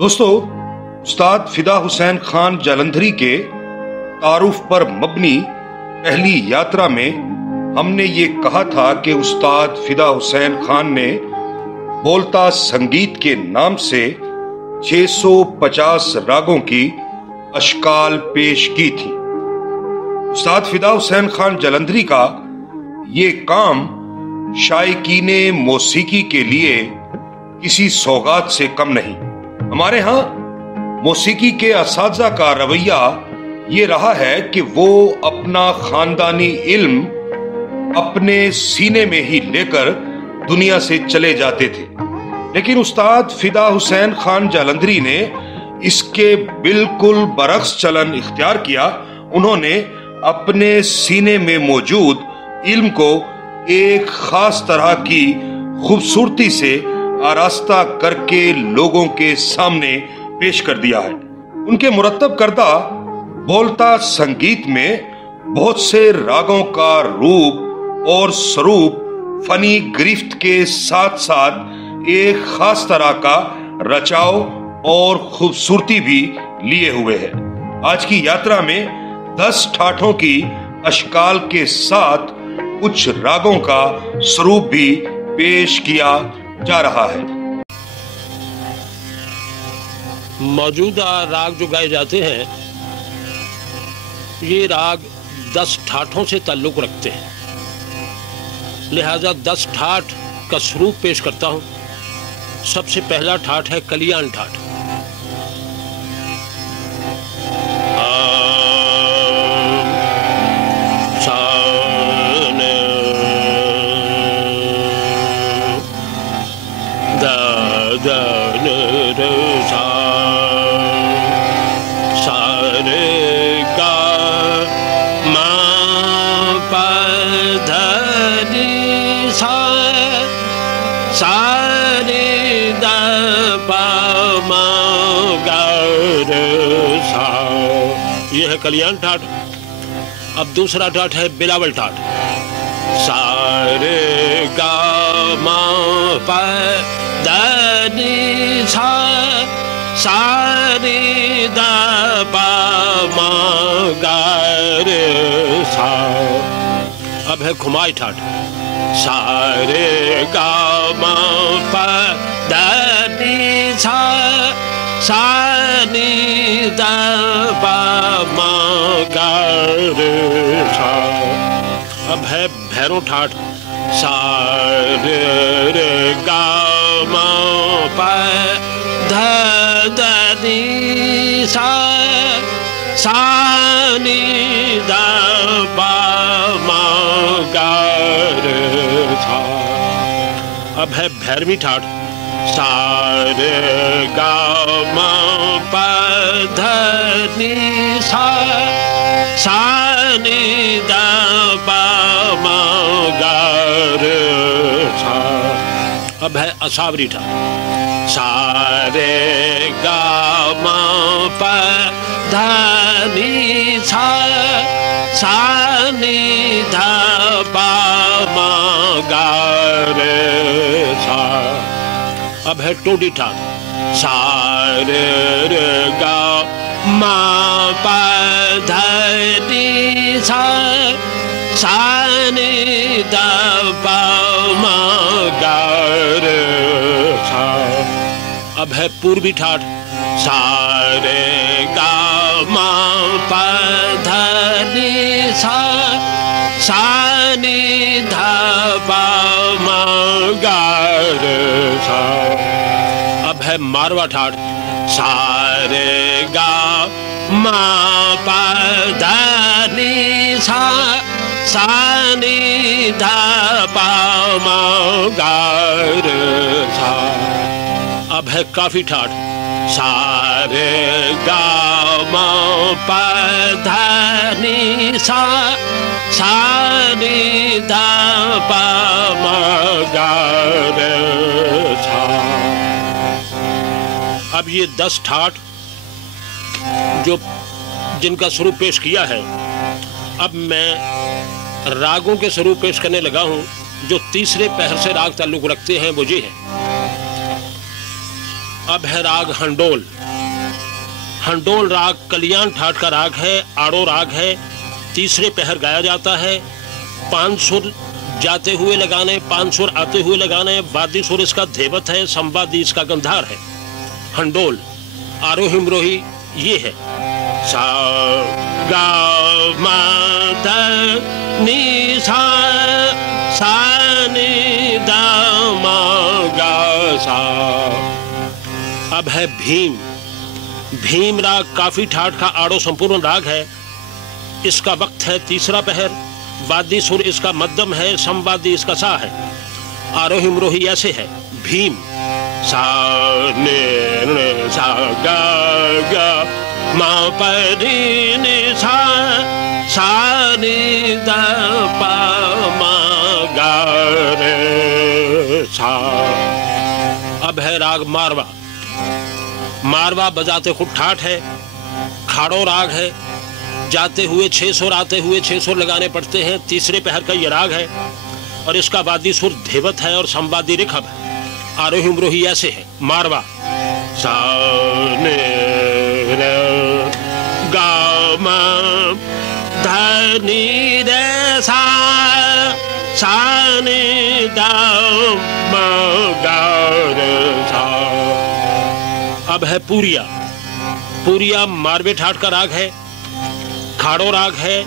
दोस्तों, उस्ताद फिदा हुसैन खान जालंधरी के तारुफ पर मबनी पहली यात्रा में हमने ये कहा था कि उस्ताद फिदा हुसैन खान ने बोलता संगीत के नाम से 650 रागों की अश्काल पेश की थी। उस्ताद फिदा हुसैन खान जालंधरी का ये काम शायकीने मौसीकी के लिए किसी सौगात से कम नहीं। हमारे यहाँ मौसीकी के असातिज़ा का रवैया ये रहा है कि वो अपना खानदानी इल्म अपने सीने में ही लेकर दुनिया से चले जाते थे, लेकिन उस्ताद फिदा हुसैन खान जालंधरी ने इसके बिल्कुल बरक्स चलन इख्तियार किया। उन्होंने अपने सीने में मौजूद इल्म को एक खास तरह की खूबसूरती से आरास्ता करके लोगों के सामने पेश कर दिया है। उनके मुरत्तब करदा बोलता संगीत में बहुत से रागों का रूप और स्वरूप फनी गिरफ्त के साथ साथ एक खास तरह का रचाव और खूबसूरती भी लिए हुए है। आज की यात्रा में 10 ठाठों की अश्काल के साथ कुछ रागों का स्वरूप भी पेश किया जा रहा है। मौजूदा राग जो गाए जाते हैं ये राग 10 ठाठों से ताल्लुक़ रखते हैं, लिहाजा 10 ठाठ का स्वरूप पेश करता हूँ। सबसे पहला ठाठ है कलियान ठाठ। यह है कलियान ठाठ। अब दूसरा ठाठ है बिलावल ठाठ। सारे गा मा पा दा नी सा सारे दा पा मा गा रे सा। अब है खुमाई ठाठ। सारे गा मा पा दा नी सा सा नी दा पा मा गा रे सा। अब है भैरों ठाठ। सा रे गा मा पा धा दा नी सा सा नी दा पा मा गा रे सा। अब है भैरवी ठाठ। सा रे गा मा पा धा नी सा सा नी दा पा मा गा रे सा। अब है असावरी ठाठ। सा रे गा मा पा धा नी सा सा नी धा पा मा गा रे सा। अब है टोडी ठाठ। सा रे गा मा पा धा नी सा सा नी दा पा मा गा रे सा। अब है पूर्वी ठाठ। सा रे गा मा पा धा नी सा सा नी धा पा मा गा रे सा। अब है मारवा ठाठ। सा रे गा मा पा धा नी सा सा नी धा पा मा गा रे सा। अब है काफी ठाठ। सा रे गा मा पा धा नी सा सा नी धा पा मा गा रे सा। अब ये 10 ठाठ जो जिनका स्वरूप पेश किया है, अब मैं रागों के स्वरूप पेश करने लगा हूं जो तीसरे पहर से राग ताल्लुक रखते हैं। वो ये है अब है राग हंडोल। हंडोल राग कल्याण ठाट का राग है, आड़ो राग है, तीसरे पहर गाया जाता है। 5 सुर जाते हुए लगाने, 5 सुर आते हुए लगाने, वादी सुर इसका धेवत है, संवादी इसका गंधार है। हंडोल आरोही अवरोही ये है सा गा मा ध नी सा सा नी दा मा गा सा। अब है भीम। भीम राग काफी ठाट का आड़ो संपूर्ण राग है। इसका वक्त है तीसरा पहर, वादी सुर इसका मध्यम है, संवादी इसका सा है। आरोही अवरोही ऐसे है भीम सा ने सा गा गा मा प नी सा सा नी दा पा मा गा रे सा। अब है राग मारवा। मारवा बजाते खुद ठाठ है, खाड़ो राग है, जाते हुए 6 सुर आते हुए 6 सुर लगाने पड़ते हैं। तीसरे पहर का ये राग है और इसका वादी सुर धेवत है और संवादी ऋखभ है। आरोही अवरोही ऐसे है मारवा सा ने रे गा मा ध नी रे सा सा नी दा मा गा रे सा। अब है पूरिया। पूरिया मारवे ठाट का राग है, खाड़ो राग है,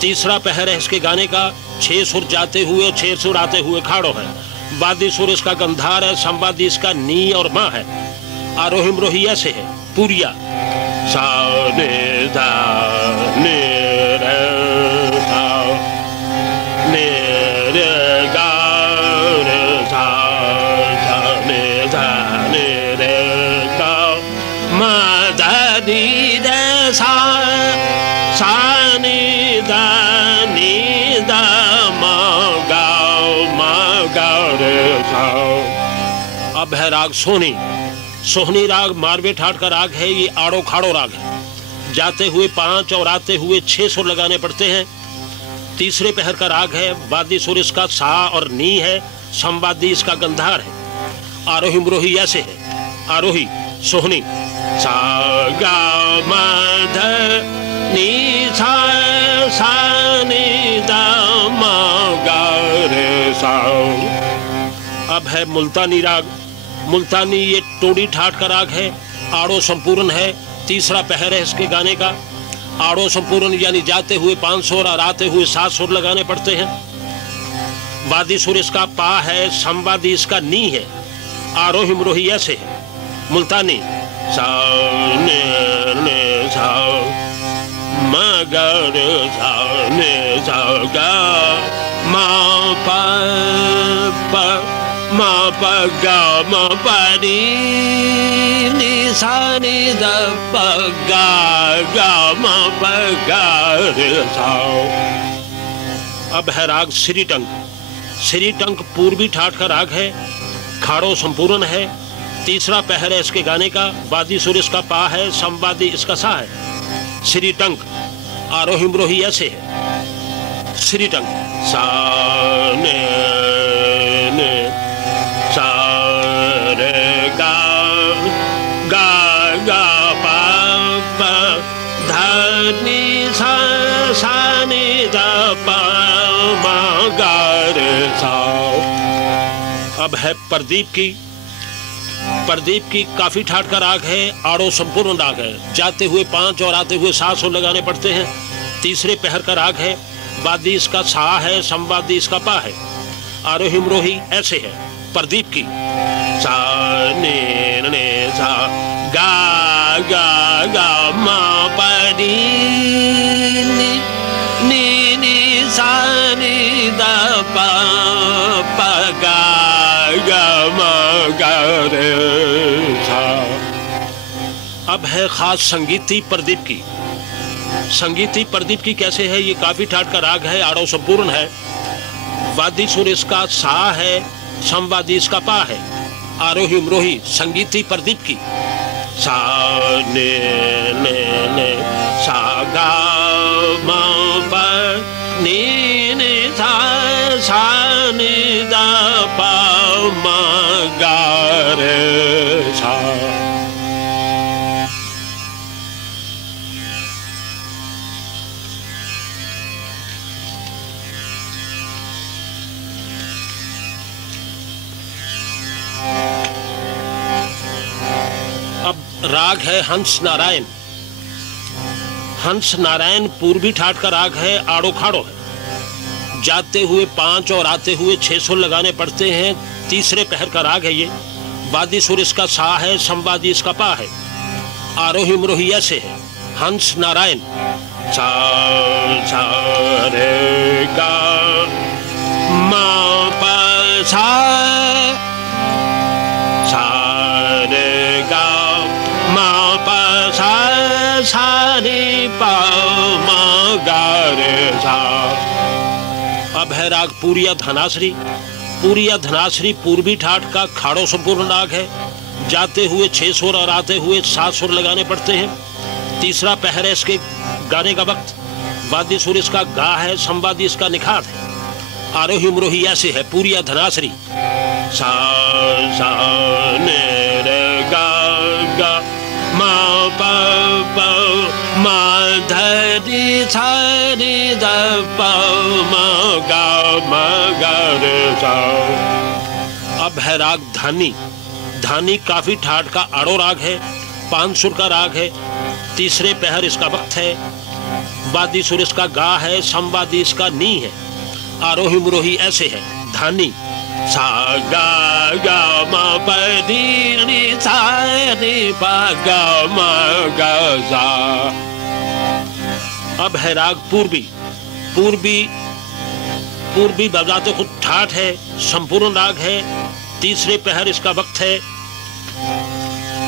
तीसरा पहर है इसके गाने का। 6 सुर जाते हुए 6 सुर आते हुए खाड़ो है, वादी सुर इसका गंधार है, संवादी इसका नी और मां है। आरोही अवरोही ऐसे है पूरिया सा ने धा ने रे सा ने रे गा रे सा सा ने धा ने रे गा मा धा नी रे सा सा नी दा मा गा रे सा। अब है राग सोहनी। सोहनी राग मारवे ठाट का राग है, ये आड़ो खाड़ो राग है। जाते हुए 5 और आते हुए 6 सुर लगाने पड़ते हैं। तीसरे पहर का राग है, वादी सुर इसका सा और नी है, संवादी इसका गंधार है। आरोही अवरोही ऐसे है आरोही सोहनी सा गा मा ध नी सा सा नी दा मा गा रे सा। अब है मुल्तानी राग। मुल्तानी ये टोड़ी ठाट का राग है, आड़ो संपूर्ण है, तीसरा पहर है इसके गाने का। आड़ो संपूर्ण यानी जाते हुए 5 सुर और आते हुए 7 सुर लगाने पड़ते हैं। वादी सुर इसका पा है, संवादी इसका नी है। आरोही अवरोही ऐसे है मुल्तानी सा ने सा मा गा रे सा ने सा गा मा पा पा मा पा गा मा पा नी नी सा नी दा पा गा गा मा पा गा रे सा। अब है राग श्रीटंक। श्रीटंक पूर्वी ठाट का राग है, खाड़ो संपूर्ण है, तीसरा पहर है इसके गाने का। वादी सुर इसका पा है, संवादी इसका सा है। श्रीटंक आरोही अवरोही ऐसे है श्रीटंक सा ने सा रे गा गा गा पा पा ध नी सा सा नी दा पा मा गा रे सा। अब है प्रदीप की। प्रदीप की काफी ठाट का राग है, आड़ो संपूर्ण राग है। जाते हुए 5 और आते हुए 7 सुर लगाने पड़ते हैं। तीसरे पहर का राग है, वादी इसका सा है, संवादी इसका पा है। आरोही अवरोही ऐसे है प्रदीप की सा ने सा गा गा गा मा पा नी नी नी सा नी दा पा पा गा गा मा गा रे सा। अब है खास संगीती प्रदीप की। संगीती प्रदीप की कैसे है, ये काफी ठाट का राग है, आड़ो संपूर्ण है, वादी सुर इसका सा है, संवादी इसका पा है। आरोही अवरोही संगीती प्रदीप की सा ने सा गा मा पा नी ने सा सा नी दा पा मा गा रे सा। अब राग है हंस नारायण। हंस नारायण पूर्वी ठाट का राग है, आड़ो खाड़ो है। जाते हुए 5 और आते हुए 6 सुर लगाने पड़ते हैं। तीसरे पहर का राग है ये। वादी सुर इसका सा है, संवादी इसका पा है। आरोही मरोही ऐसे है, हंस नारायण। सा सा रे गा मा पा सा, सा रे गा मा पा सा, सा रे पा मा गा रे सा। अब है राग पूरिया धनासरी। पूरिया धनासरी पूर्वी ठाट का खाड़ो संपूर्ण राग है। जाते हुए 6 सुर और आते हुए 7 सुर लगाने पड़ते हैं। तीसरा पहर है इसके गाने का वक्त। वाद्य सुर इसका गा है, संवादी इसका निखात है। आरोही मरोही ऐसे है, पूरिया धनासरी। सा सा ने रे गा गा मा पा पा मा ध रे सा रे द पा मा गा रे सा। अब है राग धानी। धानी काफी ठाट का आड़ो राग है, 5 सुर का राग है। तीसरे पहर इसका वक्त है। वादी सुर इसका गा है, संवादी इसका नी है। आरोही मुरोही ऐसे है, धानी। सा गा गा मा प नी नी सा नी पा गा मा गा सा। अब है राग पूर्वी। पूर्वी पूर्वी बजाते खुद ठाट है, संपूर्ण राग है। तीसरे पहर इसका वक्त है।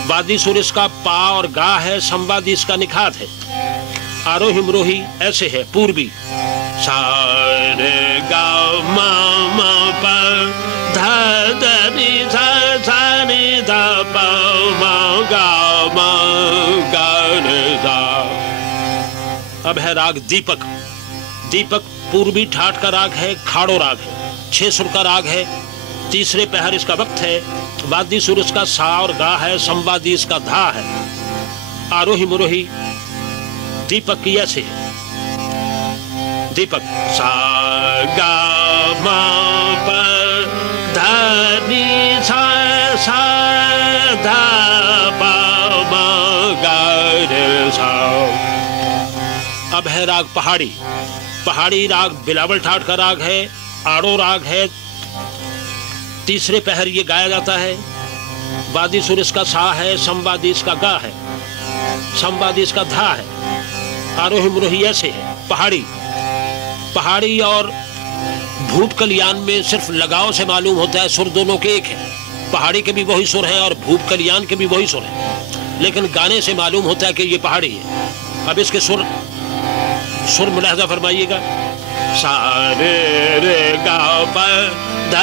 वादी सुर इसका पा और गा है, संवादी इसका निखात है। आरोही मरोही ऐसे है, पूर्वी। सा रे गा मा मा पा धा ध नी सा सा नी धा पा मा गा रे सा। अब है राग दीपक। दीपक पूर्वी ठाट का राग है, खाड़ो राग है। 6 सुर का राग है। तीसरे पहर इसका वक्त है। वादी सुर इसका सा और गा है, संवादी इसका धा है। आरोही मरोही दीपक की ऐसे है। दीपक सा गा मा प धा नी सा सा धा पा मा गा रे सा। अब है राग पहाड़ी। पहाड़ी राग बिलावल ठाट का राग है, आड़ो राग है। तीसरे पहर ये गाया जाता है। वादी सुर इसका सा है, संवादी इसका गा है, संवादी इसका धा है। आरोही मरोही ऐसे है, पहाड़ी। पहाड़ी और भूप कल्याण में सिर्फ लगाव से मालूम होता है, सुर दोनों के एक है। पहाड़ी के भी वही सुर है और भूप कल्याण के भी वही सुर है, लेकिन गाने से मालूम होता है कि ये पहाड़ी है। अब इसके सुर मुलाहजा फरमाइएगा। सा रे रे गा प ध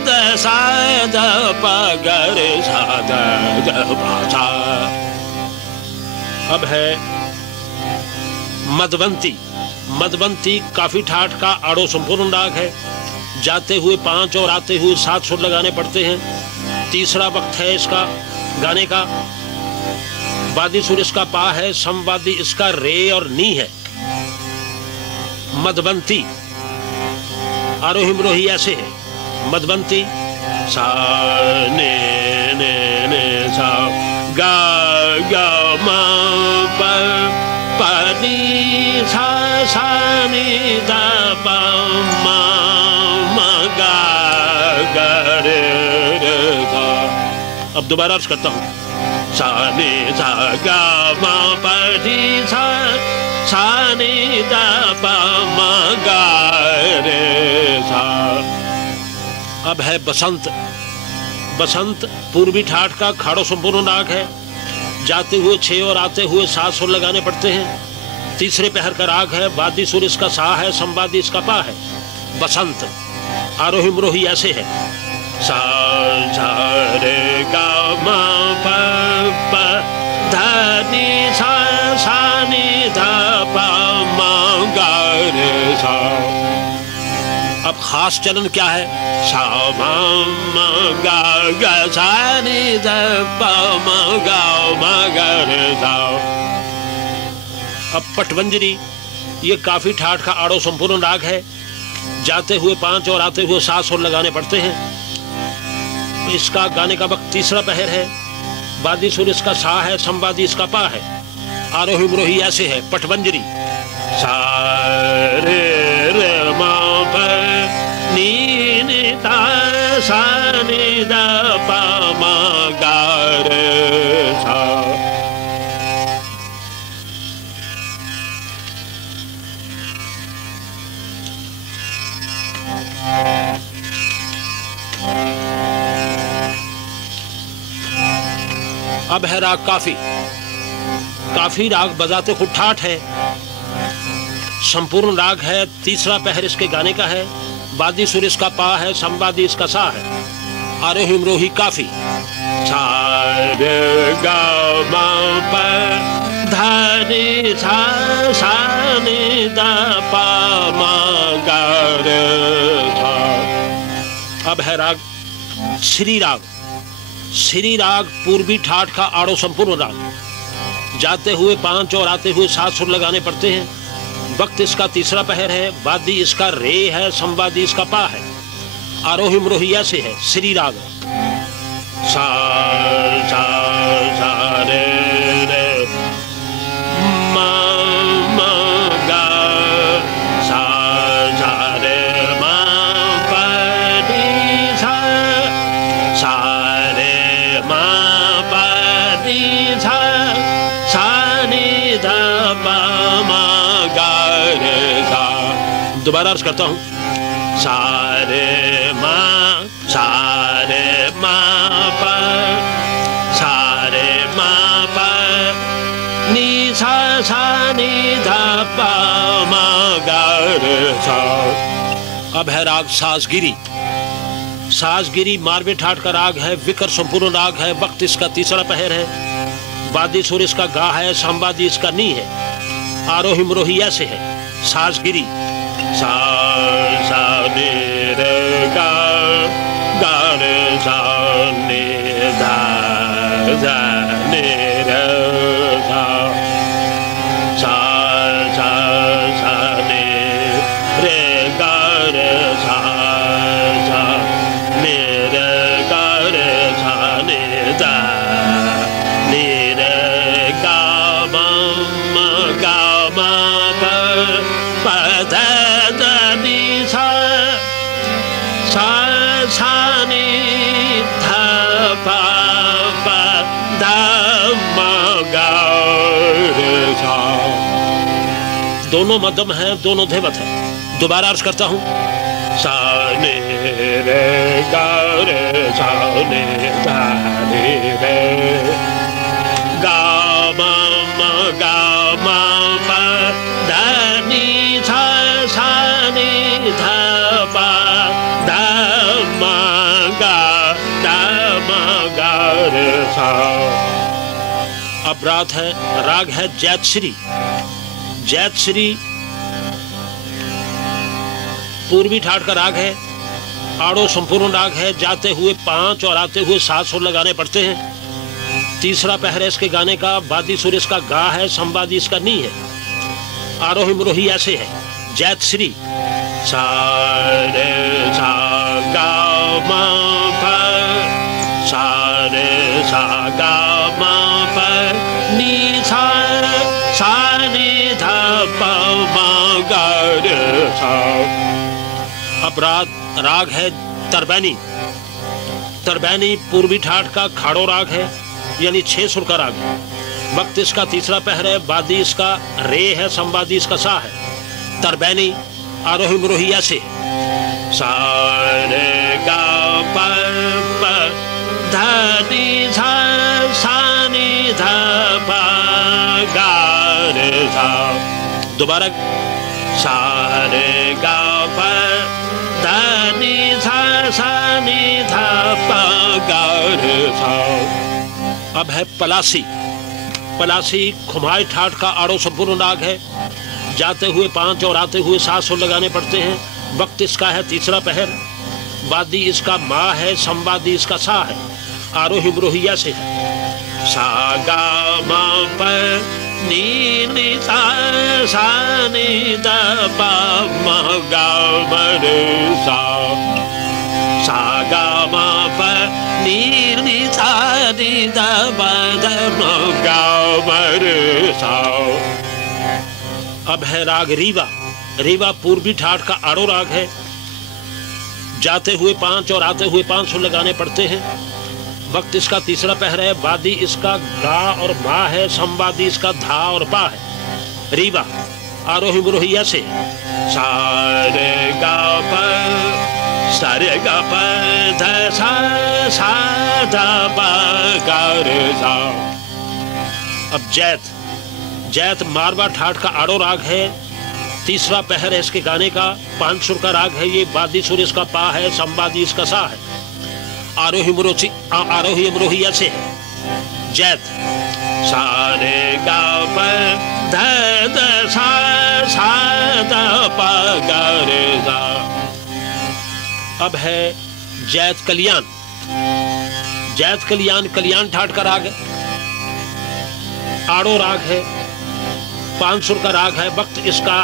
ध सा ध प ग रे सा ध ध पा सा। अब है मधवंती। मधवंती काफी ठाट का आड़ो संपूर्ण राग है। जाते हुए 5 और आते हुए 7 सुर लगाने पड़ते हैं। तीसरा वक्त है इसका गाने का। वादी सुर इसका पा है, संवादी इसका रे और नी है। मधवंती। आरोही मरोही ऐसे है, मधवंती। सा ने ने ने सा गा गा मा प प नी सा सा नी दा पा मा मा गा गा रे रे सा। अब दोबारा अर्ज करता हूँ। सा ने सा गा मा प नी सा सा नी दा पा मा गा रे सा। अब है बसंत। बसंत पूर्वी ठाट का खाड़ो संपूर्ण राग है। जाते हुए 6 और आते हुए 7 सुर लगाने पड़ते हैं। तीसरे पहर का राग है। वादी सुर इसका सा है, संवादी इसका पा है। बसंत। आरोही मरोही ऐसे है। सा सा रे गा मा प प ध नी सा सा नी धा पा मा गा रे सा। अब खास चलन क्या है? सा मा मा गा गा सा नी धा पा मा गा रे सा। अब पटवंजरी, ये काफी ठाट का आड़ो संपूर्ण राग है। जाते हुए 5 और आते हुए 7 सुर लगाने पड़ते हैं। इसका गाने का वक्त तीसरा पहर है। वादी सुर इसका सा है, संवादी इसका पा है। आरोही अवरोही ऐसे है, पटवंजरी सा रे रे मा प नी नी ता सा नी दा पा मा गा रे सा। अब है राग काफी। काफी राग बजाते खुद ठाठ है, संपूर्ण राग है, तीसरा पहर इसके गाने का है, वादी सुर इसका पा है, संवादी इसका सा है। आरोही अवरोही काफी सा रे गा मा प धा रे सा सा नी दा पा मा गा रे सा। अब है राग श्री राग। श्री राग पूर्वी ठाठ का आड़ो संपूर्ण राग। जाते हुए 5 और आते हुए 7 सुर लगाने पड़ते हैं। वक्त इसका तीसरा पहर है, वादी इसका रे है, संवादी इसका पा है। आरोही अवरोही ऐसे है, श्री राग सा सा सा रे रे मा मा गा सा सा रे मा प नी सा सा रे मा प नी सा सा नी धा पा मा गा रे सा। दोबारा अर्ज करता हूँ, सा रे मा प सा रे मा प नी सा सा नी धा पा मा गा रे सा। अब है राग सासगिरी। सासगिरी मारवे ठाठ का राग है, विकर संपूर्ण राग है, वक्त इसका तीसरा पहर है, वादी सुर इसका गा है, संवादी इसका नी है। आरोही अवरोही ऐसे है, सासगिरी सा सा नी रे गा गा रे सा नी धा धा नी रे सा सा सा सा नी रे गा रे सा सा नी रे गा रे सा नी धा नी रे गा मा प प धा धा नी सा सा सा नी धा पा पा धा मा गा रे सा। दोनों मध्यम हैं, दोनों धैवत हैं। दोबारा अर्ज करता हूँ, सा नी रे गा रे सा नी धा नी रे गा मा प धा नी सा सा नी धा पा धा मा गा रे सा। अब राग है जैतश्री। जैतश्री पूर्वी ठाठ का राग है, आड़ो संपूर्ण राग है, जाते हुए 5 और आते हुए 7 सुर लगाने पड़ते हैं। तीसरा पहर है इसके गाने का, वादी सुर इसका गा है, संवादी इसका नी है। आरोही अवरोही ऐसे है, जैतश्री सा रे सा गा मा प सा रे सा गा मा प नी सा सा नी धा पा मा गा रे सा। अब राग है तरबैनी। तरबैनी पूर्वी ठाठ का खाड़ो राग है, यानी 6 सुर का राग है। वक्त इसका तीसरा पहर है, वादी इसका रे है, संवादी इसका सा है। तरबैनी आरोही अवरोही ऐसे सा रे गा प प धा नी सा सा नी धा पा गा रे सा। दोबारा सा रे गा प धा नी सा सा नी धा पा गा रे सा। अब है पलासी। पलासी खुमाई ठाठ का आड़ो संपूर्ण राग है, जाते हुए 5 और आते हुए 7 सुर लगाने पड़ते हैं। वक्त इसका है तीसरा पहर, वादी इसका मा है, संवादी इसका सा है। आरोही अवरोही ऐसे है, सा गा मा प नी नी सा सा नी दा पा मा गा मा रे सा। सा गा मा प नी नी सा नी दा पा दा मा गाओ मर साओ। अब है राग रीवा। रीवा पूर्वी ठाठ का आड़ो राग है। जाते हुए 5 और आते हुए 5 सुर लगाने पड़ते हैं। वक्त इसका तीसरा पहर है। वादी इसका गा और मा है। संवादी इसका धा और पा है। रीवा आरोही बुरोही ऐसे सारे गा प सारे गा प ध सा सा धा पा गा रे सा। अब जैत। जैत मारवा ठाठ का आड़ो राग है। तीसरा पहर है इसके गाने का। 5 सुर का राग है ये। वादी सुर इसका पा है। संवादी इसका सा है। आरोही अमरोही ऐसे है। जैत सारे गा प ध द सा सा द प गा रे सा। अब है जैत कल्याण। जैत कल्याण कल्याण ठाठ का राग है। आड़ो राग है। 5 सुर का राग है। वक्त इसका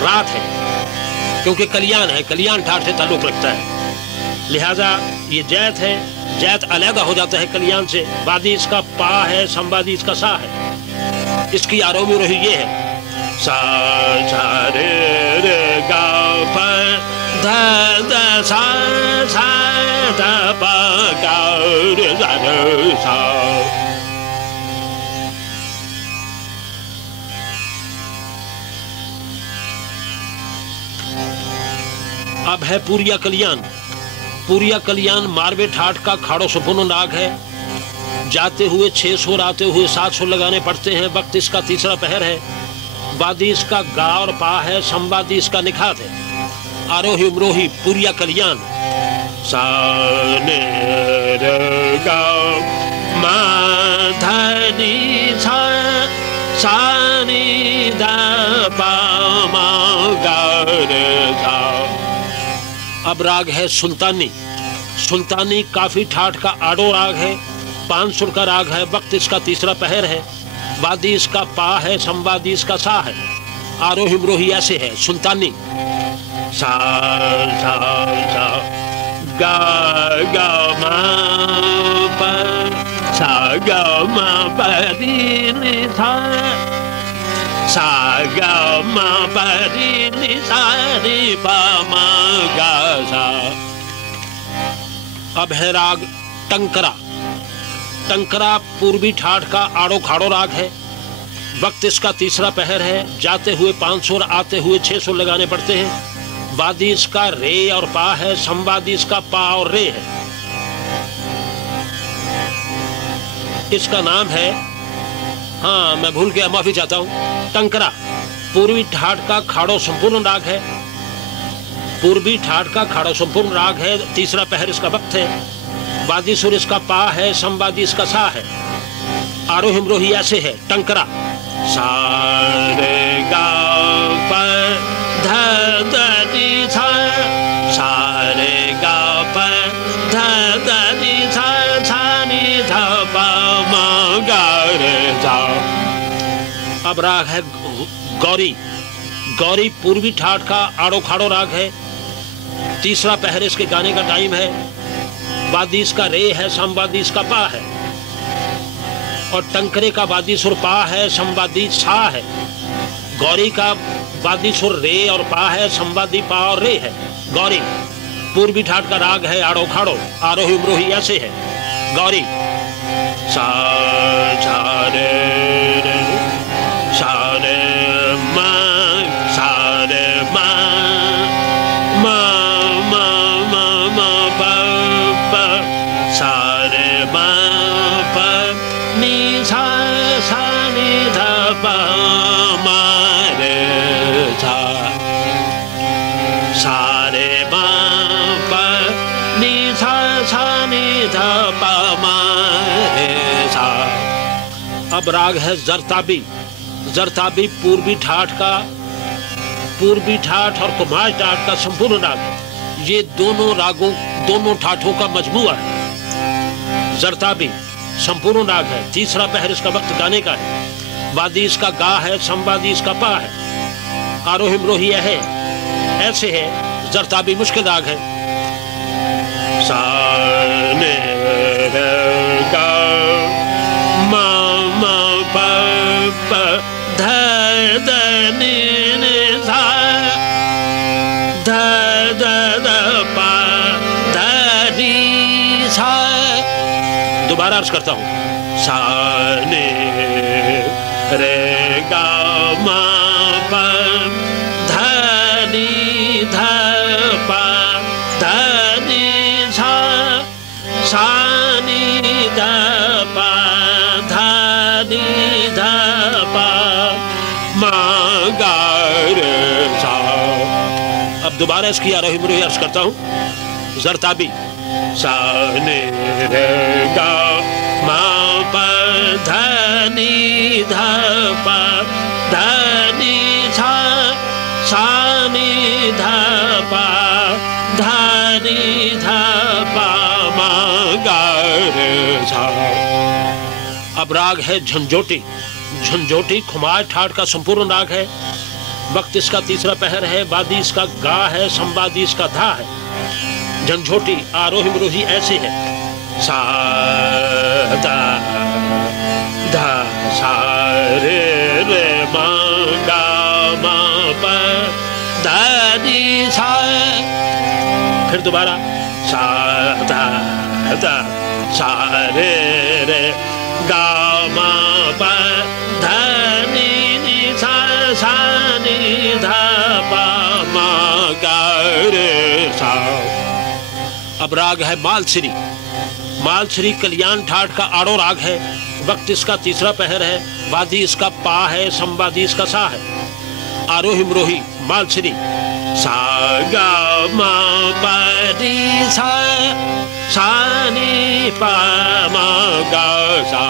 रात है क्योंकि कल्याण है। कल्याण ठाठ से ताल्लुक रखता है, लिहाजा ये जैत है। जैत अलहदा हो जाता है कल्याण से। वादी इसका पा है। संवादी इसका सा है। इसकी आरोही रही ये है सा सा रे रे गा प ध द सा सा ध प गा रे सा। अब है पूरिया कल्याण। पूरिया कल्याण मारवे ठाठ का खाड़ो सुपूर्ण राग है। जाते हुए 6 सुर आते हुए 7 सुर लगाने पड़ते हैं। वक्त इसका तीसरा पहर है। वादी इसका गा और पा है। संवादी इसका निखात है। आरोही अमरोही पूरिया कल्याण सा ने रे गा मा ध नी सा सा नी द पा मा गा रे सा। अब राग है सुल्तानी। सुल्तानी काफी ठाठ का आड़ो राग है। 5 सुर का राग है। वक्त इसका तीसरा पहर है। वादी इसका पा है। संवादी इसका सा है। आरोही अमरोही ऐसे है। सुल्तानी सा सा सा गा गा मा प सा गा मा प दी नि सा सा गा मा प दी नि सा नी पा मा गा सा। अब है राग टंकरा। टंकरा पूर्वी ठाठ का आड़ो खाड़ो राग है। वक्त इसका तीसरा पहर है। जाते हुए 5 सुर आते हुए 6 सुर लगाने पड़ते हैं। वादी इसका रे और पा है। संवादी इसका पा और रे है। इसका नाम है, हाँ मैं भूल गया, माफी चाहता हूं, टंकरा। पूर्वी ठाठ का खाड़ो संपूर्ण राग है। पूर्वी ठाठ का खाड़ो संपूर्ण राग है। तीसरा पहर इसका वक्त है। वादी सुर इसका पा है। संवादी इसका सा है। आरोही अमरोही ऐसे है। टंकरा सा रे गा प ध द नी सा सा रे गा प ध द नी सा सा नी ध प म गा रे सा। अब राग है गौरी। गौरी पूर्वी ठाठ का आड़ो खाड़ो राग है। तीसरा पहर इसके गाने का टाइम है। वादी इसका रे है। संवादी इसका पा है। और टंकरे का वादी सुर पा है। संवादी सा है। गौरी का वादी सुर रे और पा है। संवादी पा और रे है। गौरी पूर्वी ठाठ का राग है। आड़ो खाड़ो। आरोही अमरोही ऐसे है। गौरी सा सा रे रे सा रे मा सा रे मा मा मा मा मा प प सा रे मा प नी सा सा नी ध प मा रे सा सा रे मा प नी सा सा नी ध प मा रे सा। अब राग है जरताबी। जरताबी पूर्वी ठाठ का, पूर्वी ठाठ और कुमार ठाठ का संपूर्ण राग है। ये दोनों रागों, दोनों ठाठों का मजमूआ है। जरताबी संपूर्ण राग है। तीसरा पहर इसका वक्त गाने का है। वादी इसका गा है। संवादी इसका पा है। आरोही अमरोही है ऐसे है। जरताबी मुश्किल राग है। सा ने रे करता हूँ। सा ने रे गा मा पा धा नी धा पा धा नी सा सा नी धा पा धा नी धा पा मा गा रे सा। अब दोबारा इसकी आरोही मरोही अर्ज करता हूँ। जरताबी सा ने रे गा मा पा धा नी धा पा धा नी सा सा नी धा पा धा नी धा पा मा गा रे सा। अब राग है झंझोटी। झंझोटी खुमार ठाट का संपूर्ण राग है। वक्त इसका तीसरा पहर है। वादी इसका गा है, संवादी इसका धा है। झंझोटी आरोही मरोही ऐसे है। सा दा धा सा रे रे मा गा मा पा धा नी सा। फिर दोबारा सा दा धा सा रे रे गा मा पा धा नी नी सा सा नी धा पा मा गा रे सा। अब राग है मालश्री। मालश्री कल्याण ठाट का आड़ो राग है। वक्त इसका तीसरा पहर है। वादी इसका पा है, संवादी इसका सा है। आरोही मरोही मालश्री सा गा मा पा नी सा सा नी पा मा गा सा।